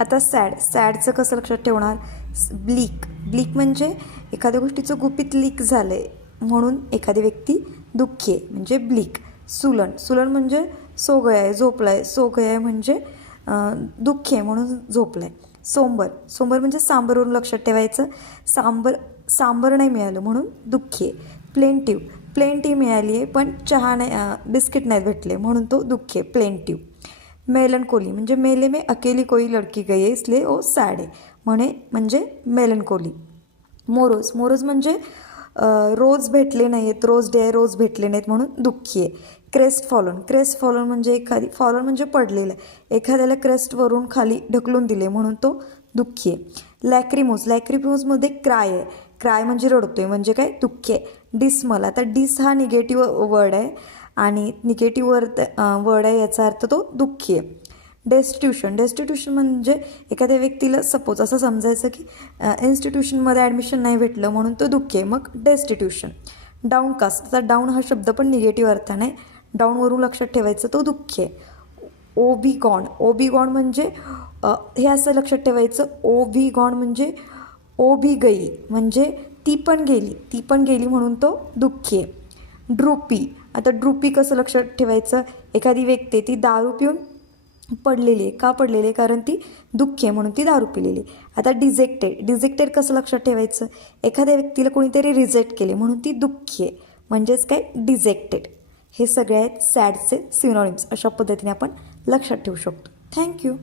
आता सॅडचं कसं लक्षात ठेवणार? ब्लीक म्हणजे एखाद्या गोष्टीचं गुपित लीक झालं आहे म्हणून एखादी व्यक्ती दुःखी आहे म्हणजे ब्लीक. सुलन म्हणजे सोगय आहे, झोपला आहे. सोगय आहे म्हणजे दुःखी आहे म्हणून झोपला आहे. सोंबर म्हणजे सांबरवरून लक्षात ठेवायचं. सांबर नाही मिळालं म्हणून दुःखी आहे. प्लेंटिव्ह मिळाली आहे पण चहा नाही, बिस्किट नाही भेटले म्हणून तो दुःखी आहे, प्लेंटिव्ह. मेलनकोली म्हणजे मेले में अकेली कोई लड़की गई है इसलिए वो सॅड आहे म्हणजे मेलनकोली. मोरोज म्हणजे रोज भेटले नाही आहेत, रोज डे आहे, रोज भेटले नाहीत म्हणून दुःखी आहे. क्रेस्ट फॉलन म्हणजे फॉलन म्हणजे पडलेलं आहे, एखाद्याला क्रेस्टवरून खाली ढकलून दिले म्हणून तो दुःखी आहे. लॅक्रिमोजमध्ये क्राय म्हणजे रडतोय म्हणजे काय? दुःखी आहे. डिसमल, आता डिस हा निगेटिव्ह वर्ड आहे आणि निगेटिव्ह वर्ड आहे याचा अर्थ तो दुःखी आहे. डेस्टिट्यूशन म्हणजे एखाद्या व्यक्तीला सपोज असं समजायचं की इन्स्टिट्यूशनमध्ये ॲडमिशन नाही भेटलं म्हणून तो दुःखी आहे, मग डेस्टिट्यूशन. डाऊनकास्ट, आता डाऊन हा शब्द पण निगेटिव्ह अर्थाने, डाऊनवरून लक्षात ठेवायचं तो दुःखी आहे. ओबीगॉन म्हणजे हे असं लक्षात ठेवायचं, ओबीगॉन म्हणजे ओबी गई म्हणजे ती पण गेली म्हणून तो दुःखी आहे. आता ड्रुपी कसं लक्षात ठेवायचं? एखादी व्यक्ती ती दारू पिऊन पडलेली आहे. का पडलेली आहे? कारण ती दुःखी आहे म्हणून ती दारू पिलेली. आता डिजेक्टेड कसं लक्षात ठेवायचं? एखाद्या व्यक्तीला कोणीतरी रिजेक्ट केले म्हणून ती दुःखी आहे म्हणजेच काय? डिजेक्टेड. हे सगळे आहेत सॅडचे सिनोनिम्स. अशा पद्धतीने आपण लक्षात ठेवू शकतो. थँक्यू.